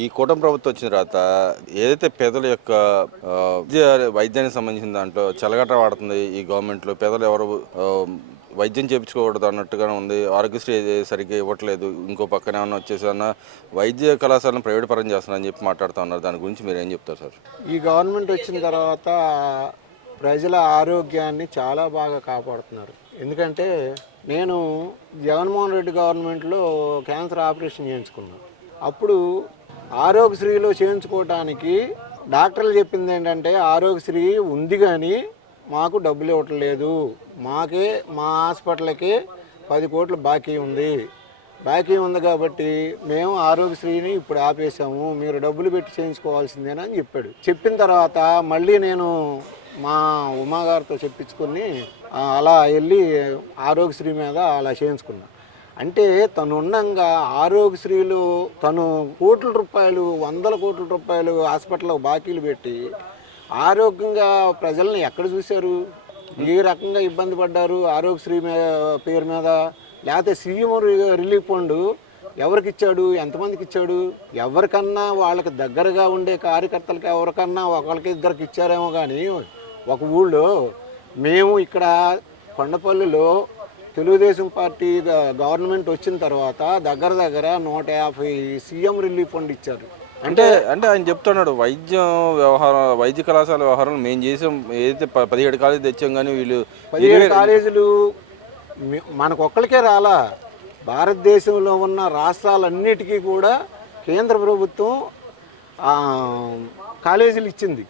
ఈ కూటమి ప్రభుత్వం వచ్చిన తర్వాత ఏదైతే పేదల యొక్క వైద్యానికి సంబంధించిన దాంట్లో చెలగట వాడుతుంది ఈ గవర్నమెంట్లో పేదలు ఎవరు వైద్యం చేయించుకోకూడదు అన్నట్టుగానే ఉంది ఆరోగ్యశ్రీ సరిగ్గా ఇవ్వట్లేదు ఇంకో పక్కన ఏమన్నా వచ్చేసి అన్న వైద్య కళాశాలను ప్రైవేట్ పరం చేస్తానని చెప్పి మాట్లాడుతూ ఉన్నారు. దాని గురించి మీరు ఏం చెప్తారు సార్? ఈ గవర్నమెంట్ వచ్చిన తర్వాత ప్రజల ఆరోగ్యాన్ని చాలా బాగా కాపాడుతున్నారు. ఎందుకంటే నేను జగన్మోహన్ రెడ్డి గవర్నమెంట్లో క్యాన్సర్ ఆపరేషన్ చేయించుకున్నాను అప్పుడు ఆరోగ్యశ్రీలో చేయించుకోవటానికి డాక్టర్లు చెప్పింది ఏంటంటే ఆరోగ్యశ్రీ ఉంది కానీ మాకు డబ్బులు ఇవ్వటం లేదు మాకే మా హాస్పిటల్కి పది కోట్లు బాకీ ఉంది. బాకీ ఉంది కాబట్టి మేము ఆరోగ్యశ్రీని ఇప్పుడు ఆపేసాము మీరు డబ్బులు పెట్టి చేయించుకోవాల్సిందేనని చెప్పాడు. చెప్పిన తర్వాత మళ్ళీ నేను మా ఉమాగారితో చెప్పించుకొని అలా వెళ్ళి ఆరోగ్యశ్రీ మీద అలా చేయించుకున్నా. అంటే తను ఉండంగా ఆరోగ్యశ్రీలు తను కోట్ల రూపాయలు వందల కోట్ల రూపాయలు హాస్పిటల్లో బాకీలు పెట్టి ఆరోగ్యంగా ప్రజల్ని ఎక్కడ చూశారు? ఏ రకంగా ఇబ్బంది పడ్డారు ఆరోగ్యశ్రీ మీద పేరు మీద? లేకపోతే సీఎం రి- రిలీఫ్ ఫండ్ ఎవరికి ఇచ్చాడు ఎంతమందికి ఇచ్చాడు ఎవరికన్నా వాళ్ళకి దగ్గరగా ఉండే కార్యకర్తలకి ఎవరికన్నా ఒకరికి ఇద్దరికి ఇచ్చారేమో కానీ ఒక ఊళ్ళో మేము ఇక్కడ కొండపల్లిలో తెలుగుదేశం పార్టీ గవర్నమెంట్ వచ్చిన తర్వాత దగ్గర దగ్గర నూట యాభై సీఎం రిలీఫ్ ఫండ్ ఇచ్చారు. అంటే అంటే ఆయన చెప్తున్నాడు వైద్యం వ్యవహారం వైద్య కళాశాల వ్యవహారం మేము చేసాం ఏదైతే పదిహేడు కాలేజీ తెచ్చాం కానీ వీళ్ళు పదిహేడు కాలేజీలు మనకొక్కడికే రాలా. భారతదేశంలో ఉన్న రాష్ట్రాలన్నిటికీ కూడా కేంద్ర ప్రభుత్వం కాలేజీలు ఇచ్చింది.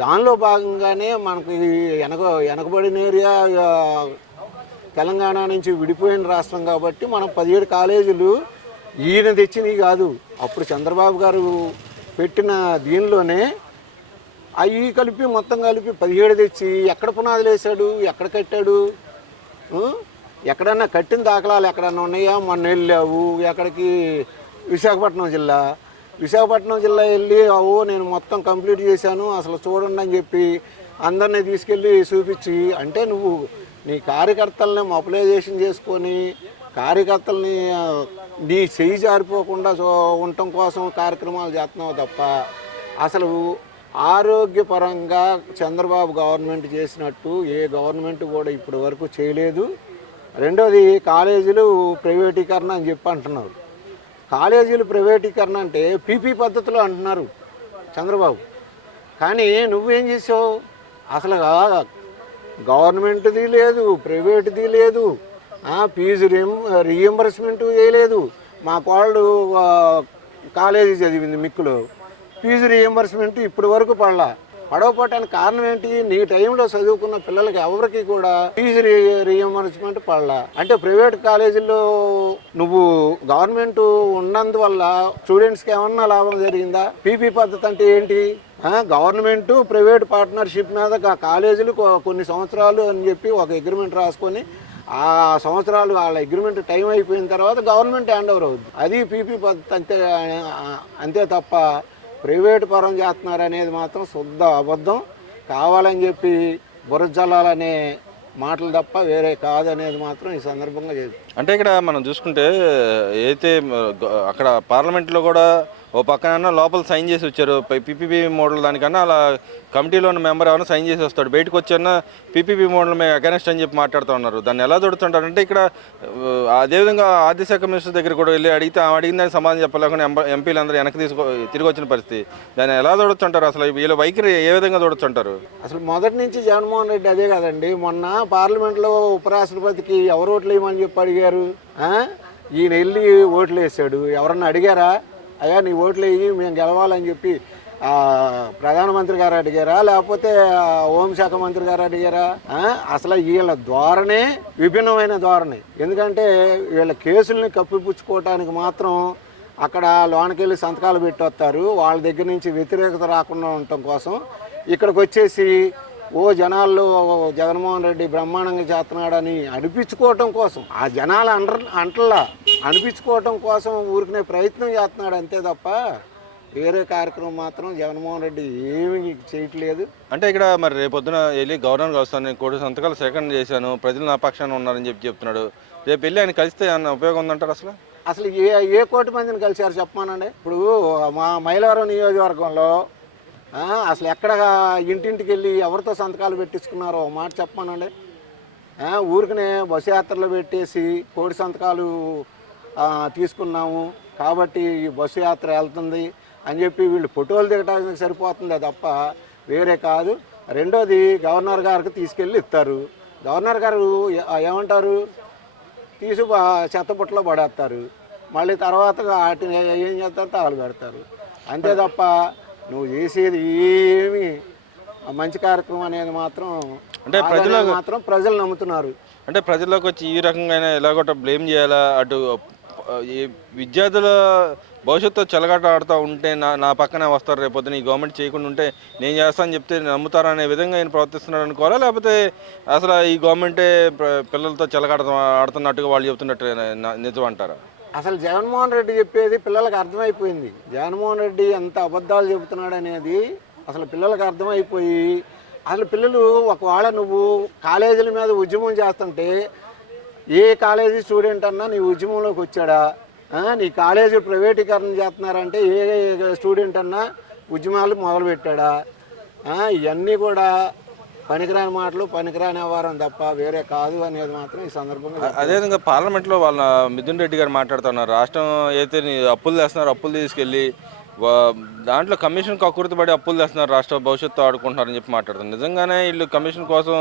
దానిలో భాగంగానే మనకి వెనక వెనకబడిన ఏరియా తెలంగాణ నుంచి విడిపోయిన రాష్ట్రం కాబట్టి మనం పదిహేడు కాలేజీలు ఈయన తెచ్చినవి కాదు. అప్పుడు చంద్రబాబు గారు పెట్టిన దీనిలోనే అవి కలిపి మొత్తం కలిపి పదిహేడు తెచ్చి ఎక్కడ పునాదులు వేశాడు? ఎక్కడ కట్టాడు? ఎక్కడన్నా కట్టిన దాఖలాలు ఎక్కడన్నా ఉన్నాయా? మొన్న వెళ్ళావు. ఎక్కడికి? విశాఖపట్నం జిల్లా. విశాఖపట్నం జిల్లా వెళ్ళి అవో నేను మొత్తం కంప్లీట్ చేశాను అసలు చూడండి అని చెప్పి అందరినీ తీసుకెళ్ళి చూపించి అంటే నువ్వు నీ కార్యకర్తల్ని మొబిలైజేషన్ చేసుకొని కార్యకర్తల్ని నీ చెయ్యి జారిపోకుండా ఉండటం కోసం కార్యక్రమాలు చేస్తున్నావు తప్ప అసలు ఆరోగ్యపరంగా చంద్రబాబు గవర్నమెంట్ చేసినట్టు ఏ గవర్నమెంట్ కూడా ఇప్పటి వరకు చేయలేదు. రెండోది కాలేజీలు ప్రైవేటీకరణ అని చెప్పి అంటున్నారు. కాలేజీలు ప్రైవేటీకరణ అంటే పీపీ పద్ధతిలో అంటున్నారు చంద్రబాబు. కానీ నువ్వేం చేసావు? అసలు గవర్నమెంట్ది లేదు ప్రైవేట్ది లేదు. ఫీజు రియం రియంబర్స్మెంట్ వేయలేదు. మా కోళ్ళు కాలేజీ చదివింది మిక్కులో. ఫీజు రియంబర్స్మెంట్ ఇప్పటి వరకు పడలా. పడవపోవటానికి కారణం ఏంటి? నీ టైంలో చదువుకున్న పిల్లలకి ఎవరికి కూడా ఫీజు రీఎంబర్స్మెంట్ పడలా. అంటే ప్రైవేట్ కాలేజీల్లో నువ్వు గవర్నమెంట్ ఉన్నందువల్ల స్టూడెంట్స్కి ఏమన్నా లాభం జరిగిందా? పీపీ పద్ధతి అంటే ఏంటి? గవర్నమెంట్ ప్రైవేట్ పార్ట్నర్షిప్ మీద కాలేజీలు కొన్ని సంవత్సరాలు అని చెప్పి ఒక అగ్రిమెంట్ రాసుకొని ఆ సంవత్సరాలు వాళ్ళ అగ్రిమెంట్ టైం అయిపోయిన తర్వాత గవర్నమెంట్ హ్యాండ్ ఓవర్ అవుద్ది. అది పీపీ పద్ధతి అంతే అంతే తప్ప ప్రైవేట్ పరం చేస్తున్నారు అనేది మాత్రం శుద్ధ అబద్ధం. కావాలని చెప్పి బురజల్లాలనే మాటలు తప్ప వేరే కాదనేది మాత్రం ఈ సందర్భంగా అంటే ఇక్కడ మనం చూసుకుంటే అయితే అక్కడ పార్లమెంట్లో కూడా ఓ పక్కన లోపల సైన్ చేసి వచ్చారు. పీపీపీ మోడల్ దానికన్నా అలా కమిటీలో ఉన్న మెంబర్ ఎవరైనా సైన్ చేసి వస్తాడు. బయటకు వచ్చాన పీపీపీ మోడల్ మేము అగెనెస్ట్ అని చెప్పి మాట్లాడుతూ ఉన్నారు. దాన్ని ఎలా దొడుతుంటారంటే ఇక్కడ అదేవిధంగా ఆర్థిక మినిస్టర్ దగ్గర కూడా వెళ్ళి అడిగితే ఆమె అడిగిన దానికి సమాధానం చెప్పలేకుండా ఎంప ఎంపీలు అందరూ వెనక్కి తీసుకో తిరిగి వచ్చిన పరిస్థితి. దాన్ని ఎలా దొడుతుంటారు అసలు వీళ్ళ వైఖరి ఏ విధంగా దొడుతుంటారు అసలు మొదటి నుంచి జగన్మోహన్ రెడ్డి అదే కదండి. మొన్న పార్లమెంట్లో ఉపరాష్ట్రపతికి ఎవరు ఓట్లు వేయమని చెప్పి అడిగారు? ఈయన వెళ్ళి ఓట్లు వేసాడు. ఎవరన్నా అడిగారా? అయ్యా నీ ఓట్లు వేయి మేము గెలవాలని చెప్పి ప్రధానమంత్రి గారు అడిగారా? లేకపోతే హోంశాఖ మంత్రి గారు అడిగారా? అసలు వీళ్ళ ధోరణే విభిన్నమైన ధోరణి. ఎందుకంటే వీళ్ళ కేసుల్ని కప్పిపుచ్చుకోవటానికి మాత్రం అక్కడ లోనకెళ్ళి సంతకాలు పెట్టి వస్తారు వాళ్ళ దగ్గర నుంచి వ్యతిరేకత రాకుండా ఉండటం కోసం ఇక్కడికి వచ్చేసి ఓ జనాల్లో జగన్మోహన్ రెడ్డి బ్రహ్మాండంగా చేస్తున్నాడని అనిపించుకోవటం కోసం ఆ జనాలు అంట అంటల్లా అనిపించుకోవటం కోసం ఊరికనే ప్రయత్నం చేస్తున్నాడు అంతే తప్ప వేరే కార్యక్రమం మాత్రం జగన్మోహన్ రెడ్డి ఏమీ చేయట్లేదు. అంటే ఇక్కడ మరి రేపొద్దున వెళ్ళి గవర్నర్ కలుస్తాను కోటి సంతకాలు సేకరణ చేశాను ప్రజలు నా పక్షాన ఉన్నారని చెప్పి చెప్తున్నాడు. రేపు వెళ్ళి ఆయన కలిస్తే ఏమన్నా ఉపయోగం ఉందంటారు అసలు? అసలు ఏ ఏ కోటి మందిని కలిశారు చెప్పమానండి. ఇప్పుడు మా మైలవరం నియోజకవర్గంలో అసలు ఎక్కడ ఇంటింటికి వెళ్ళి ఎవరితో సంతకాలు పెట్టించుకున్నారో ఒక మాట చెప్పమానండి. ఊరికనే బస్సు యాత్రలు పెట్టేసి కోడి సంతకాలు తీసుకున్నాము. కాబట్టి ఈ బస్సు యాత్ర వెళ్తుంది అని చెప్పి వీళ్ళు ఫోటోలు దిగడానికి సరిపోతుంది తప్ప వేరే కాదు. రెండోది గవర్నర్ గారికి తీసుకెళ్ళి ఇస్తారు. గవర్నర్ గారు ఏమంటారు? తీసి బా- చెత్తబుట్టలో పడేస్తారు. మళ్ళీ తర్వాత వాటిని ఏం చేస్తారు తగలు పెడతారు అంతే తప్ప నువ్వు చేసేది ఏమి? మంచి కార్యక్రమం అనేది మాత్రం అంటే కాదనేది మాత్రం ప్రజలు నమ్ముతున్నారు. అంటే ప్రజల్లోకి వచ్చి ఈ రకంగా ఎలాగోట బ్లేమ్ చేయాలా? అటు ఈ విద్యార్థుల భవిష్యత్తు చెలగాట ఆడుతూ ఉంటే నా నా పక్కనే వస్తారు రేపొద్దున ఈ గవర్నమెంట్ చేయకుండా ఉంటే నేను చేస్తాను చెప్తే నమ్ముతారా అనే విధంగా ఆయన ప్రవర్తిస్తున్నాడు అనుకోవాలా? లేకపోతే అసలు ఈ గవర్నమెంటే పిల్లలతో చెలగాట ఆడుతున్నట్టుగా వాళ్ళు చెప్తున్నట్టు నిజం అంటారా అసలు జగన్మోహన్ రెడ్డి చెప్పేది పిల్లలకు అర్థమైపోయింది. జగన్మోహన్ రెడ్డి ఎంత అబద్ధాలు చెబుతున్నాడు అనేది అసలు పిల్లలకు అర్థమైపోయి అసలు పిల్లలు ఒకవేళ నువ్వు కాలేజీల మీద ఉద్యమం చేస్తుంటే ఏ కాలేజీ స్టూడెంట్ అన్నా నీ ఉద్యమంలోకి వచ్చాడా? నీ కాలేజీ ప్రైవేటీకరణ చేస్తున్నారంటే ఏ స్టూడెంట్ అన్నా ఉద్యమాలు మొదలుపెట్టాడా? ఇవన్నీ కూడా పనికిరాని మాటలు పనికిరాని వ్యవహారం తప్ప వేరే కాదు అనేది మాత్రం ఈ సందర్భంగా అదేవిధంగా పార్లమెంట్లో వాళ్ళ మిథున్ రెడ్డి గారు మాట్లాడుతున్నారు. రాష్ట్రం అయితే అప్పులు తెస్తున్నారు అప్పులు తీసుకెళ్ళి దాంట్లో కమిషన్ కక్కుర్తిపడి అప్పులు తెస్తున్నారు రాష్ట్ర భవిష్యత్తు ఆడుకుంటున్నారని చెప్పి మాట్లాడుతున్నారు. నిజంగానే వీళ్ళు కమిషన్ కోసం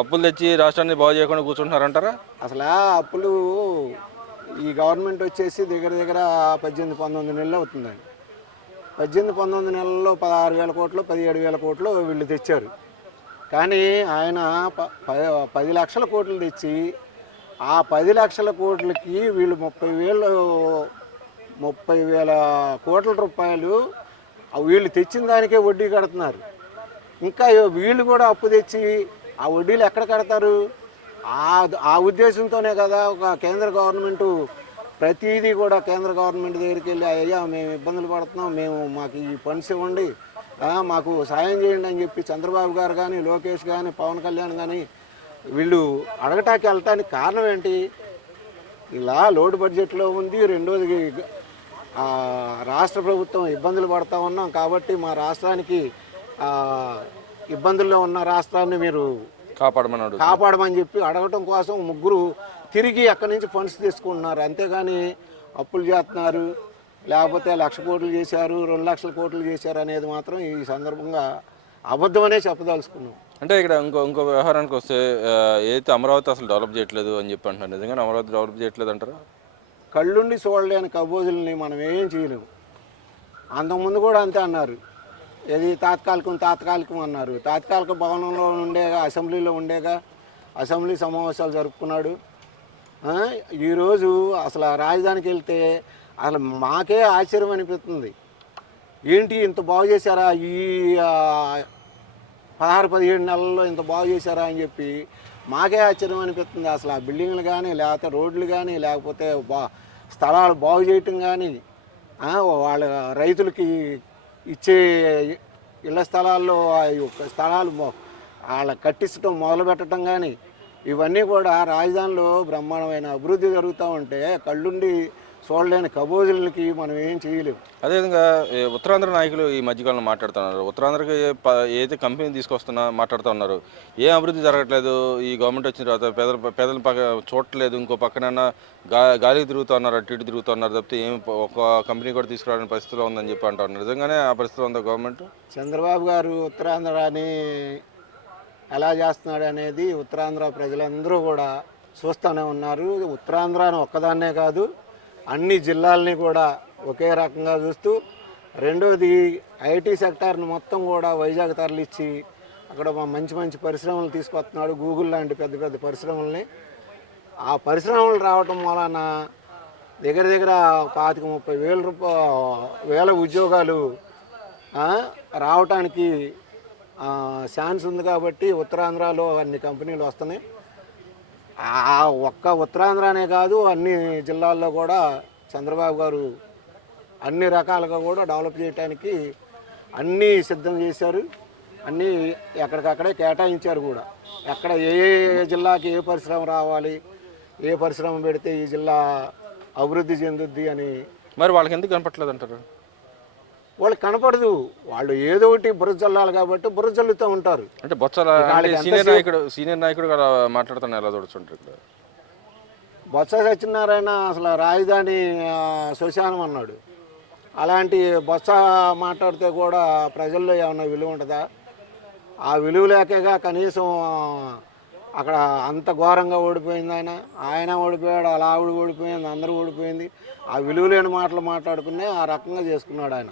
అప్పులు తెచ్చి రాష్ట్రాన్ని బాగు చేయకుండా కూర్చుంటున్నారంటారా? అసలు అప్పులు ఈ గవర్నమెంట్ వచ్చేసి దగ్గర దగ్గర పద్దెనిమిది పంతొమ్మిది నెలలు అవుతుందండి. పద్దెనిమిది పంతొమ్మిది నెలల్లో పదహారు వేల కోట్లు పదిహేడు వేల కోట్లు వీళ్ళు తెచ్చారు. కానీ ఆయన ప- ప- పది లక్షల కోట్లు తెచ్చి ఆ పది లక్షల కోట్లకి వీళ్ళు ముప్పై వేలు ముప్పై వేల కోట్ల రూపాయలు వీళ్ళు తెచ్చిన దానికే వడ్డీ కడుతున్నారు. ఇంకా వీళ్ళు కూడా అప్పు తెచ్చి ఆ వడ్డీలు ఎక్కడ కడతారు? ఆ ఆ ఉద్దేశంతోనే కదా ఒక కేంద్ర గవర్నమెంటు ప్రతిదీ కూడా కేంద్ర గవర్నమెంట్ దగ్గరికి వెళ్ళి అయ్యా మేము ఇబ్బందులు పడుతున్నాం మేము మాకు ఈ ఫండ్స్ ఇవ్వండి మాకు సాయం చేయండి అని చెప్పి చంద్రబాబు గారు కానీ లోకేష్ కానీ పవన్ కళ్యాణ్ కానీ వీళ్ళు అడగటానికి వెళ్ళటానికి కారణం ఏంటి? ఇలా లోటు బడ్జెట్లో ఉంది రెండోది రాష్ట్ర ప్రభుత్వం ఇబ్బందులు పడతా ఉన్నాం కాబట్టి మా రాష్ట్రానికి ఇబ్బందుల్లో ఉన్న రాష్ట్రాన్ని మీరు కాపాడమని కాపాడమని చెప్పి అడగటం కోసం ముగ్గురు తిరిగి అక్కడి నుంచి ఫండ్స్ తీసుకుంటున్నారు. అంతేగాని అప్పులు చేస్తున్నారు. లేకపోతే లక్ష కోట్లు చేశారు రెండు లక్షల కోట్లు చేశారు అనేది మాత్రం ఈ సందర్భంగా అబద్ధమనే చెప్పదలుచుకున్నాం. అంటే ఇక్కడ ఇంకో ఇంకో వ్యవహారానికి వస్తే ఏదైతే అమరావతి అసలు డెవలప్ చేయట్లేదు అని చెప్పి అంటున్నారు నిజంగానే అమరావతి డెవలప్ చేయట్లేదు అంటారా? కళ్ళుండి చూడలేని కబోజుల్ని మనం ఏం చేయలేము. అంతకుముందు కూడా అంతే అన్నారు. ఏది తాత్కాలికం తాత్కాలికం అన్నారు. తాత్కాలిక భవనంలో ఉండేగా అసెంబ్లీలో ఉండేగా అసెంబ్లీ సమావేశాలు జరుపుకున్నాడు. ఈరోజు అసలు రాజధానికి వెళ్తే అసలు మాకే ఆశ్చర్యం అనిపిస్తుంది. ఏంటి ఇంత బాగు చేశారా? ఈ పదహారు పదిహేడు నెలల్లో ఇంత బాగు చేశారా అని చెప్పి మాకే ఆశ్చర్యం అనిపిస్తుంది. అసలు ఆ బిల్డింగ్లు కానీ లేకపోతే రోడ్లు కానీ లేకపోతే బా స్థలాలు బాగు చేయటం కానీ వాళ్ళ రైతులకి ఇచ్చే ఇళ్ళ స్థలాల్లో యొక్క స్థలాలు వాళ్ళ కట్టించడం మొదలు పెట్టడం కానీ ఇవన్నీ కూడా రాజధానిలో బ్రహ్మాండమైన అభివృద్ధి జరుగుతూ ఉంటే కళ్ళుండి చూడలేని కబోజులకి మనం ఏం చేయలేము అదేవిధంగా ఉత్తరాంధ్ర నాయకులు ఈ మధ్యకాలంలో మాట్లాడుతున్నారు. ఉత్తరాంధ్రకి ఏదైతే కంపెనీ తీసుకొస్తున్నా మాట్లాడుతూ ఉన్నారు. ఏ అభివృద్ధి జరగట్లేదు? ఈ గవర్నమెంట్ వచ్చిన తర్వాత పేదల పేదల పక్క చూడట్లేదు. ఇంకో పక్కన గా గాలికి తిరుగుతూ ఉన్నారు అటు ఇటు తిరుగుతూ ఉన్నారు తప్పితే ఏం ఒక కంపెనీ కూడా తీసుకురావడానికి పరిస్థితిలో ఉందని చెప్పి అంటా ఉన్నారు. నిజంగానే ఆ పరిస్థితిలో ఉందా గవర్నమెంట్? చంద్రబాబు గారు ఉత్తరాంధ్రని ఎలా చేస్తున్నాడు అనేది ఉత్తరాంధ్ర ప్రజలందరూ కూడా చూస్తూనే ఉన్నారు. ఉత్తరాంధ్ర అని ఒక్కదాన్నే కాదు అన్ని జిల్లాలని కూడా ఒకే రకంగా చూస్తూ రెండోది ఐటీ సెక్టార్ని మొత్తం కూడా వైజాగ్ తరలిచ్చి అక్కడ మంచి మంచి పరిశ్రమలు తీసుకొస్తున్నాడు గూగుల్ లాంటి పెద్ద పెద్ద పరిశ్రమల్ని. ఆ పరిశ్రమలు రావటం వలన దగ్గర దగ్గర పాతిక ముప్పై వేల రూపా వేల ఉద్యోగాలు రావటానికి ఛాన్స్ ఉంది కాబట్టి ఉత్తరాంధ్రలో అన్ని కంపెనీలు వస్తున్నాయి. ఆ ఒక్క ఉత్తరాంధ్రనే కాదు అన్ని జిల్లాల్లో కూడా చంద్రబాబు గారు అన్ని రకాలుగా కూడా డెవలప్ చేయడానికి అన్నీ సిద్ధం చేశారు. అన్నీ ఎక్కడికక్కడే కేటాయించారు కూడా. ఎక్కడ ఏ ఏ జిల్లాకి ఏ పరిశ్రమ రావాలి ఏ పరిశ్రమ పెడితే ఈ జిల్లా అభివృద్ధి చెందుద్ది అని మరి వాళ్ళకి ఎందుకు కనపట్లేదు అంటారు వాళ్ళకి కనపడదు. వాళ్ళు ఏదో ఒకటి బుర్ర చల్లాలి కాబట్టి బుర్ర చల్లుతూ ఉంటారు. అంటే బొత్సల ఎంతసేపు- సీనియర్ నాయకుడు సీనియర్ నాయకుడు అలా మాట్లాడుతున్నా ఎలా చూడుతుంటారు ఇక్కడ? బొత్స సత్యనారాయణ అసలు రాజధాని ఆ, శ్మశానం అన్నాడు. అలాంటి బొత్స మాట్లాడితే కూడా ప్రజల్లో ఏమన్నా విలువ ఉంటుందా? ఆ విలువ లేకగా కనీసం అక్కడ అంత ఘోరంగా ఓడిపోయింది ఆయన. ఆయన ఓడిపోయాడు అలా ఆవిడ ఓడిపోయింది అందరూ ఓడిపోయింది. ఆ విలువ లేని మాటలు మాట్లాడుకునే ఆ రకంగా చేసుకున్నాడు ఆయన.